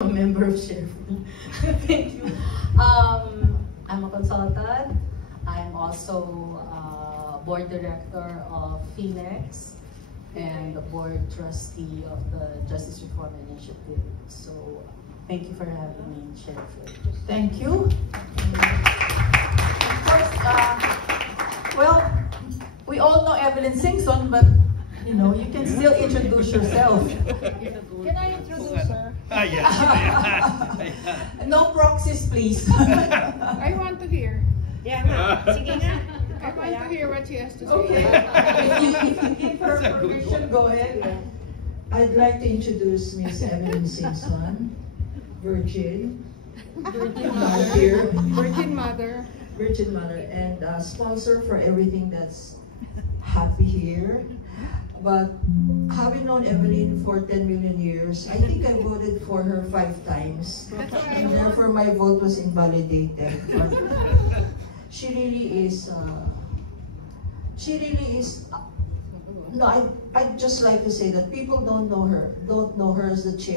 A member of ShareFul. Thank you. I'm a consultant. I'm also board director of Phoenix and the board trustee of the Justice Reform Initiative. So thank you for having me in ShareFul. Thank you. Of course, well, we all know Evelyn Singson, but you know, you can still introduce yourself. Can I introduce her? Yeah. No proxies, please. I want to hear. Yeah nga. Sige nga. I want to hear what she has to say. Okay. If you give her permission, go ahead. I'd like to introduce Miss Evelyn Simpson, Virgin Mother, Virgin Mother. Virgin Mother, and sponsor for everything that's happy here. But having known Evelyn for 10 million years, I think I voted for her 5 times. And therefore my vote was invalidated. But she really is, no, I'd just like to say that people don't know her as the chair.